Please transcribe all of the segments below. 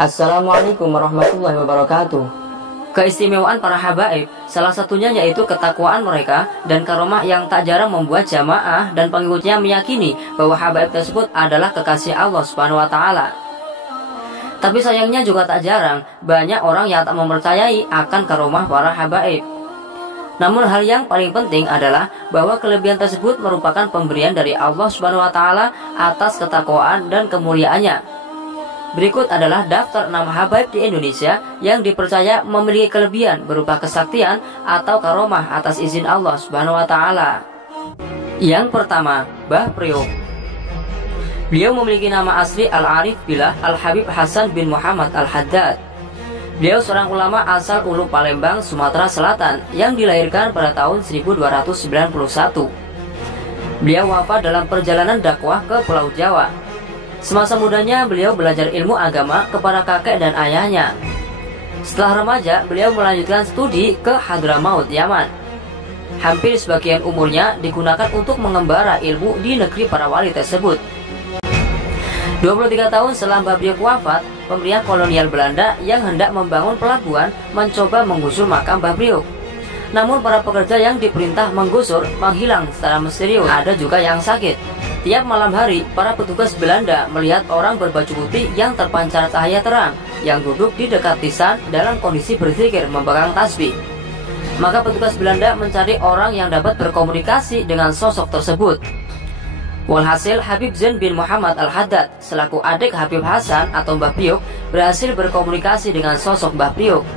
Assalamualaikum warahmatullahi wabarakatuh. Keistimewaan para habaib, salah satunya yaitu ketakwaan mereka dan karomah yang tak jarang membuat jamaah dan pengikutnya meyakini bahwa habaib tersebut adalah kekasih Allah Subhanahu wa Ta'ala. Tapi sayangnya juga tak jarang banyak orang yang tak mempercayai akan karomah para habaib. Namun hal yang paling penting adalah bahwa kelebihan tersebut merupakan pemberian dari Allah Subhanahu wa Ta'ala atas ketakwaan dan kemuliaannya. Berikut adalah daftar 6 habaib di Indonesia yang dipercaya memiliki kelebihan berupa kesaktian atau karomah atas izin Allah Subhanahu wa Ta'ala. Yang pertama, Mbah Priok. Beliau memiliki nama asli Al-Arif Billah Al-Habib Hasan bin Muhammad Al-Haddad. Beliau seorang ulama asal Ulu Palembang, Sumatera Selatan yang dilahirkan pada tahun 1291. Beliau wafat dalam perjalanan dakwah ke Pulau Jawa. Semasa mudanya beliau belajar ilmu agama kepada kakek dan ayahnya. Setelah remaja, beliau melanjutkan studi ke Hadramaut, Yaman. Hampir sebagian umurnya digunakan untuk mengembara ilmu di negeri para wali tersebut. 23 tahun setelah Mbah Priok wafat, pemerintah kolonial Belanda yang hendak membangun pelabuhan mencoba menggusur makam Mbah Priok. Namun para pekerja yang diperintah menggusur menghilang secara misterius. Ada juga yang sakit. Tiap malam hari, para petugas Belanda melihat orang berbaju putih yang terpancar cahaya terang yang duduk di dekat lisan dalam kondisi berzikir memegang tasbih. Maka petugas Belanda mencari orang yang dapat berkomunikasi dengan sosok tersebut. Walhasil Habib Zain bin Muhammad Al-Haddad selaku adik Habib Hasan atau Mbah Priok berhasil berkomunikasi dengan sosok Mbah Priok.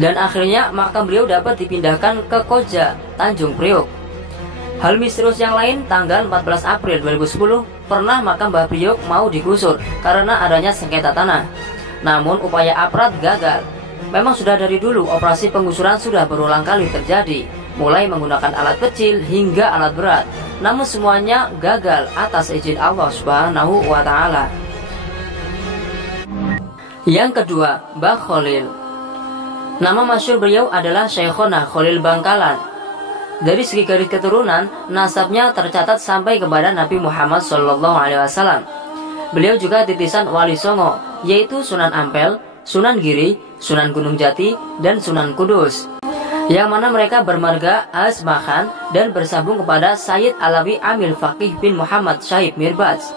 Dan akhirnya makam beliau dapat dipindahkan ke Koja, Tanjung Priok. Hal misterius yang lain, tanggal 14 April 2010 pernah makam Mbah Priok mau digusur karena adanya sengketa tanah. Namun upaya aparat gagal. Memang sudah dari dulu operasi penggusuran sudah berulang kali terjadi, mulai menggunakan alat kecil hingga alat berat. Namun semuanya gagal atas izin Allah Subhanahu wa Ta'ala. Yang kedua, Mbah Khalil. Nama masyhur beliau adalah Syekhona Khalil Bangkalan. Dari segi garis keturunan, nasabnya tercatat sampai kepada Nabi Muhammad SAW. Beliau juga titisan Wali Songo, yaitu Sunan Ampel, Sunan Giri, Sunan Gunung Jati, dan Sunan Kudus. Yang mana mereka bermarga Asmahan dan bersambung kepada Sayyid Alawi Amil Faqih bin Muhammad Syahib Mirbaz.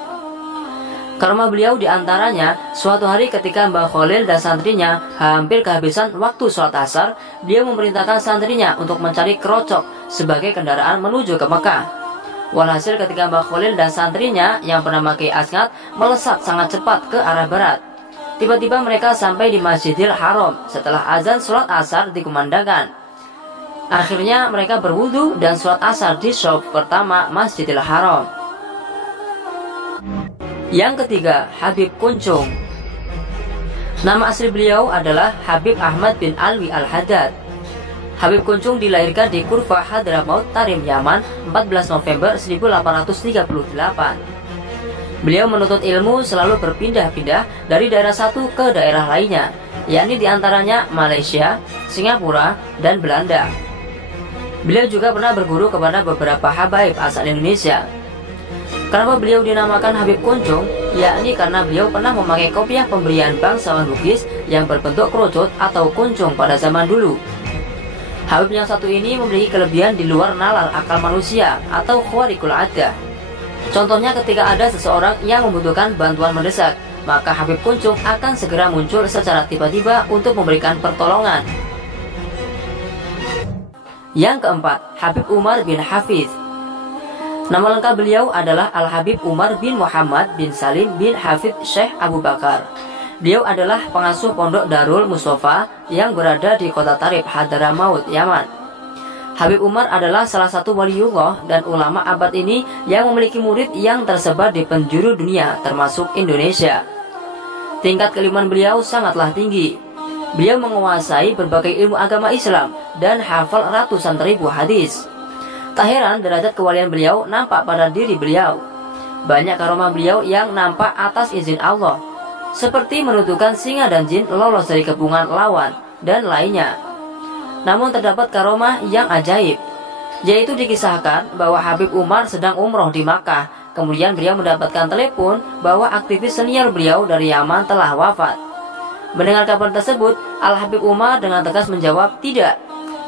Karomah beliau diantaranya, suatu hari ketika Mbah Khalil dan santrinya hampir kehabisan waktu sholat asar, beliau memerintahkan santrinya untuk mencari kerocok sebagai kendaraan menuju ke Mekah. Walhasil ketika Mbah Khalil dan santrinya yang bernama Ki Asngat melesat sangat cepat ke arah barat. Tiba-tiba mereka sampai di Masjidil Haram setelah azan sholat asar dikumandangkan. Akhirnya mereka berwudu dan sholat asar di shaf pertama Masjidil Haram. Yang ketiga, Habib Kuncung. Nama asli beliau adalah Habib Ahmad bin Alwi Al-Haddad. Habib Kuncung dilahirkan di Kurfa Hadramaut, Tarim, Yaman 14 November 1838. Beliau menuntut ilmu selalu berpindah-pindah dari daerah satu ke daerah lainnya, yakni diantaranya Malaysia, Singapura, dan Belanda. Beliau juga pernah berguru kepada beberapa habaib asal Indonesia. Kenapa beliau dinamakan Habib Kuncung? Yakni karena beliau pernah memakai kopiah pemberian bangsawan Bugis yang berbentuk kerucut atau kuncung pada zaman dulu. Habib yang satu ini memiliki kelebihan di luar nalar akal manusia atau khawariqul adah. Contohnya ketika ada seseorang yang membutuhkan bantuan mendesak, maka Habib Kuncung akan segera muncul secara tiba-tiba untuk memberikan pertolongan. Yang keempat, Habib Umar bin Hafiz. Nama lengkap beliau adalah Al-Habib Umar bin Muhammad bin Salim bin Hafid Syekh Abu Bakar. Beliau adalah pengasuh pondok Darul Mustafa yang berada di kota Tarib, Hadramaut, Yaman. Habib Umar adalah salah satu waliullah dan ulama abad ini yang memiliki murid yang tersebar di penjuru dunia termasuk Indonesia. Tingkat keilmuan beliau sangatlah tinggi. Beliau menguasai berbagai ilmu agama Islam dan hafal ratusan ribu hadis. Tak heran derajat kewalian beliau nampak pada diri beliau. Banyak karomah beliau yang nampak atas izin Allah, seperti menuduhkan singa dan jin lolos dari kepungan lawan dan lainnya. Namun terdapat karomah yang ajaib, yaitu dikisahkan bahwa Habib Umar sedang umroh di Makkah. Kemudian beliau mendapatkan telepon bahwa aktivis senior beliau dari Yaman telah wafat. Mendengar kabar tersebut, Al-Habib Umar dengan tegas menjawab tidak.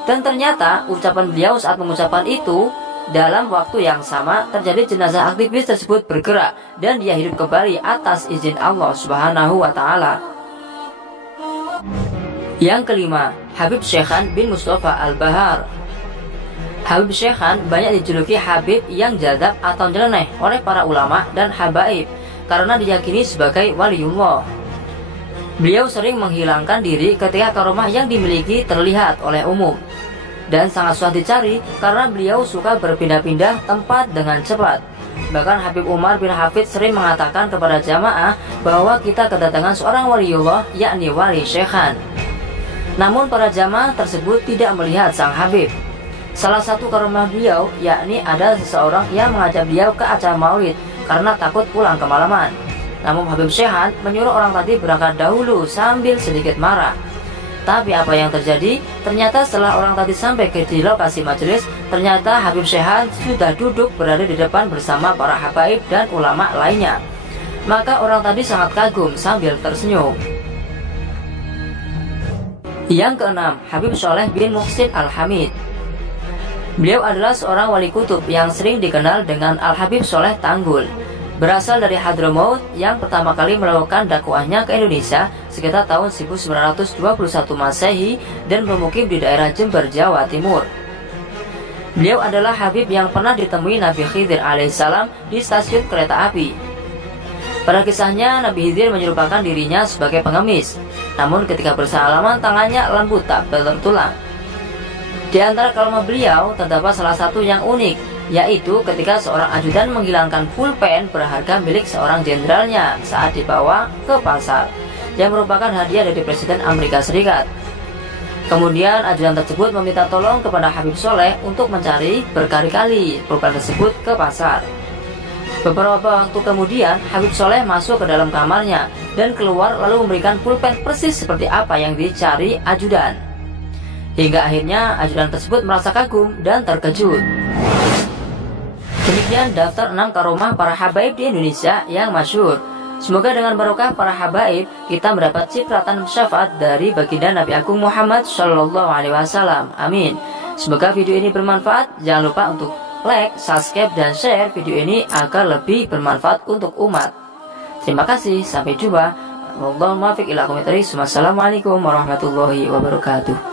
Dan ternyata ucapan beliau saat mengucapkan itu, dalam waktu yang sama terjadi jenazah aktivis tersebut bergerak dan dia hidup kembali atas izin Allah Subhanahu wa Ta'ala. Yang kelima, Habib Syekhan bin Mustafa Al-Bahar. Habib Syekhan banyak dijuluki Habib yang jadab atau nyeleneh oleh para ulama dan habaib karena diyakini sebagai waliullah. Beliau sering menghilangkan diri ketika karomah yang dimiliki terlihat oleh umum, dan sangat susah dicari karena beliau suka berpindah-pindah tempat dengan cepat. Bahkan Habib Umar bin Hafid sering mengatakan kepada jamaah bahwa kita kedatangan seorang waliullah, yakni wali Syekhan. Namun para jamaah tersebut tidak melihat sang Habib. Salah satu karomah beliau, yakni ada seseorang yang mengajak beliau ke acara maulid karena takut pulang kemalaman. Namun Habib Syekhan menyuruh orang tadi berangkat dahulu sambil sedikit marah. Tapi apa yang terjadi? Ternyata setelah orang tadi sampai ke di lokasi majelis, ternyata Habib Syekhan sudah duduk berada di depan bersama para habaib dan ulama lainnya. Maka orang tadi sangat kagum sambil tersenyum. Yang keenam, Habib Sholeh bin Muhsin Al-Hamid. Beliau adalah seorang wali kutub yang sering dikenal dengan Al-Habib Sholeh Tanggul. Berasal dari Hadramaut yang pertama kali melakukan dakwahnya ke Indonesia sekitar tahun 1921 Masehi dan bermukim di daerah Jember, Jawa Timur. Beliau adalah Habib yang pernah ditemui Nabi Khidir alaihissalam di stasiun kereta api. Pada kisahnya, Nabi Khidir menyerupakan dirinya sebagai pengemis, namun ketika bersalaman tangannya lembut tak bertulang. Di antara kalimat beliau terdapat salah satu yang unik, yaitu ketika seorang ajudan menghilangkan pulpen berharga milik seorang jenderalnya saat dibawa ke pasar, yang merupakan hadiah dari Presiden Amerika Serikat. Kemudian ajudan tersebut meminta tolong kepada Habib Sholeh untuk mencari berkali-kali pulpen tersebut ke pasar. Beberapa waktu kemudian Habib Sholeh masuk ke dalam kamarnya dan keluar lalu memberikan pulpen persis seperti apa yang dicari ajudan. Hingga akhirnya ajudan tersebut merasa kagum dan terkejut. Demikian daftar 6 karomah para habaib di Indonesia yang masyhur. Semoga dengan barokah para habaib kita mendapat cipratan syafaat dari baginda Nabi Agung Muhammad Shallallahu Alaihi Wasallam. Amin. Semoga video ini bermanfaat. Jangan lupa untuk like, subscribe, dan share video ini agar lebih bermanfaat untuk umat. Terima kasih. Sampai jumpa. Wassalamualaikum warahmatullahi wabarakatuh.